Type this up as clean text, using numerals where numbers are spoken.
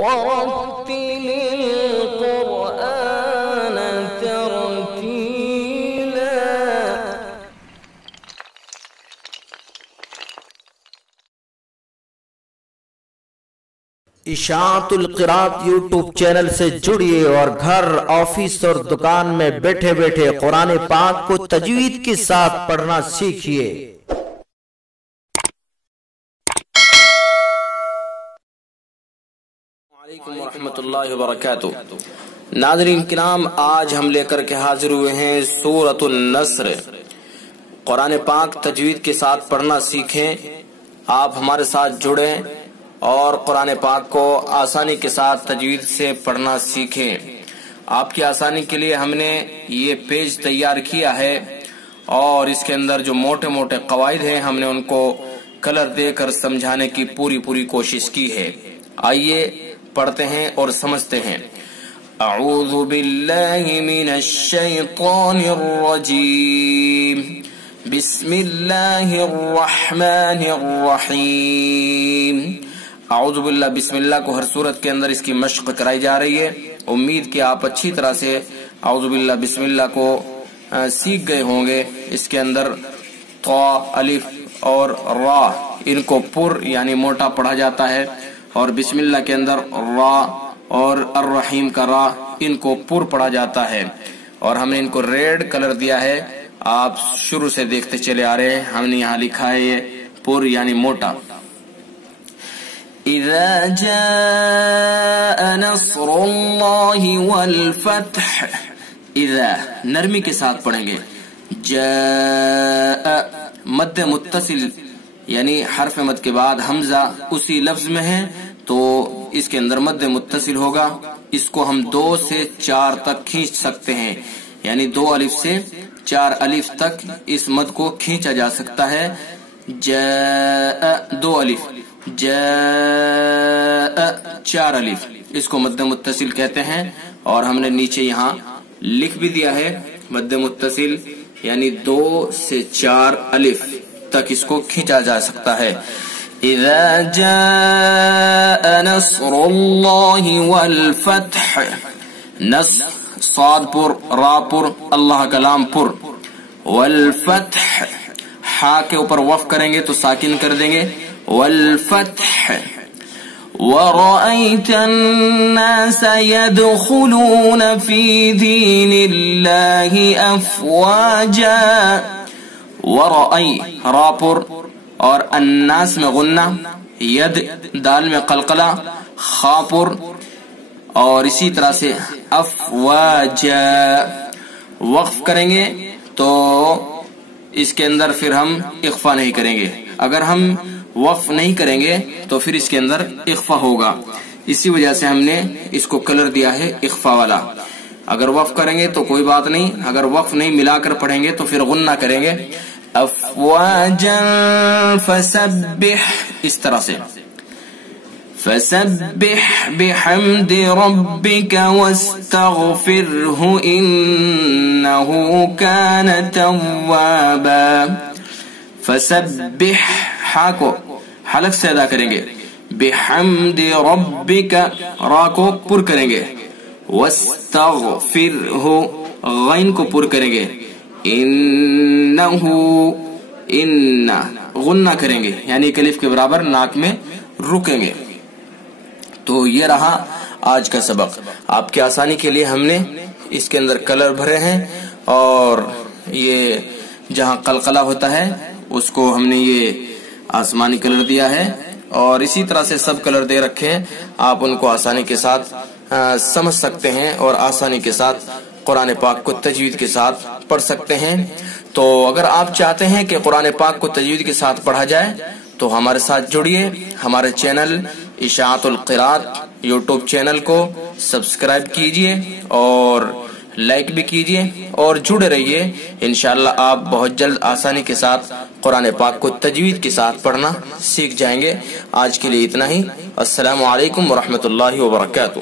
ورتل القرآن ترتيلا. اشاعت القرات یوٹیوب چینل سے جڑیے اور گھر، آفس اور دکان میں بیٹھے بیٹھے قرآن پاک کو تجوید کے ساتھ پڑھنا سیکھیے۔ وعلیکم ورحمۃ اللہ وبرکاتہ۔ ناظرین کرام، آج ہم لے کر کے حاضر ہوئے ہیں سورۃ النصر۔ قرآن پاک تجوید کے ساتھ پڑھنا سیکھیں۔ آپ ہمارے ساتھ جڑیں اور قرآن پاک کو آسانی کے ساتھ تجوید سے پڑھنا سیکھیں۔ آپ کی آسانی کے لیے ہم نے یہ پیج تیار کیا ہے اور اس کے اندر جو موٹے موٹے قواعد ہیں ہم نے ان کو کلر دے کر سمجھانے کی پوری کوشش کی ہے۔ آئیے پڑھتے ہیں اور سمجھتے ہیں۔ اعوذ باللہ من الشیطان الرجیم، بسم اللہ الرحمن الرحیم۔ اعوذ باللہ بسم اللہ کو ہر صورت کے اندر اس کی مشق کرائی جا رہی ہے۔ امید کہ آپ اچھی طرح سے اعوذ باللہ بسم اللہ کو سیکھ گئے ہوں گے۔ اس کے اندر طا، الف اور را ان کو پر یعنی موٹا پڑھا جاتا ہے، اور بسم اللہ کے اندر را اور الرحیم کا را ان کو پر پڑھا جاتا ہے، اور ہم نے ان کو ریڈ کلر دیا ہے۔ آپ شروع سے دیکھتے چلے آ رہے ہیں، ہم نے یہاں لکھا ہے یہ پر یعنی موٹا۔ اذا جاء نصر اللہ والفتح، اذا نرمی کے ساتھ پڑھیں گے۔ جاء مد متصل یعنی حرف مد کے بعد حمزہ اسی لفظ میں ہے تو اس کے اندر مد متصل ہوگا۔ اس کو ہم 2 سے 4 تک کھینچ سکتے ہیں، یعنی 2 الف سے 4 الف تک اس مد کو کھینچا جا سکتا ہے۔ جاء 2 الف، جاء 4 الف، اس کو مد متصل کہتے ہیں، اور ہم نے نیچے یہاں لکھ بھی دیا ہے مد متصل یعنی 2 سے 4 الف تک اس کو کھینچا جا سکتا ہے۔ اذا جاء نصر اللہ والفتح، نصر صاد پر، را پر، اللہ کلام پر، والفتح ہا کے اوپر وقف کریں گے تو ساکن کر دیں گے، والفتح۔ وَرَأَيْتَ النَّاسَ يَدْخُلُونَ فِي دِينِ اللَّهِ أَفْوَاجًا، ورأی را پر اور الناس میں غنہ، ید دال میں قلقلہ، خا پر، اور اسی طرح سے افواجا وقف کریں گے تو اس کے اندر پھر ہم اخفا نہیں کریں گے۔ اگر ہم وقف نہیں کریں گے تو پھر اس کے اندر اخفا ہوگا، اسی وجہ سے ہم نے اس کو کلر دیا ہے اخفا والا۔ اگر وقف کریں گے تو کوئی بات نہیں، اگر وقف نہیں ملا کر پڑھیں گے تو پھر غنہ کریں گے۔ افواجا فسبح، اس طرح سے فسبح بحمد ربك واستغفره انه كان توابا۔ فسبح ہا کو حلق سے ادا کریں گے، بحمد ربک را کو پر کریں گے، واستغفرہ غین کو پر کریں گے، انہو ان غنہ کریں گے یعنی کلف کے برابر ناک میں رکیں گے۔ تو یہ رہا آج کا سبق۔ آپ کی آسانی کے لیے ہم نے اس کے اندر کلر بھرے ہیں، اور یہ جہاں قلقلہ ہوتا ہے اس کو ہم نے یہ آسمانی کلر دیا ہے، اور اسی طرح سے سب کلر دے رکھے ہیں۔ آپ ان کو آسانی کے ساتھ سمجھ سکتے ہیں اور آسانی کے ساتھ قرآن پاک کو تجوید کے ساتھ پڑھ سکتے ہیں۔ تو اگر آپ چاہتے ہیں کہ قرآن پاک کو تجوید کے ساتھ پڑھا جائے تو ہمارے ساتھ جڑیے۔ ہمارے چینل اشاعت القرات یوٹیوب چینل کو سبسکرائب کیجئے اور لائک بھی کیجئے اور جڑے رہیے۔ انشاءاللہ آپ بہت جلد آسانی کے ساتھ قرآن پاک کو تجوید کے ساتھ پڑھنا سیکھ جائیں گے۔ آج کے لیے اتنا ہی۔ السلام علیکم ورحمۃ اللہ وبرکاتہ۔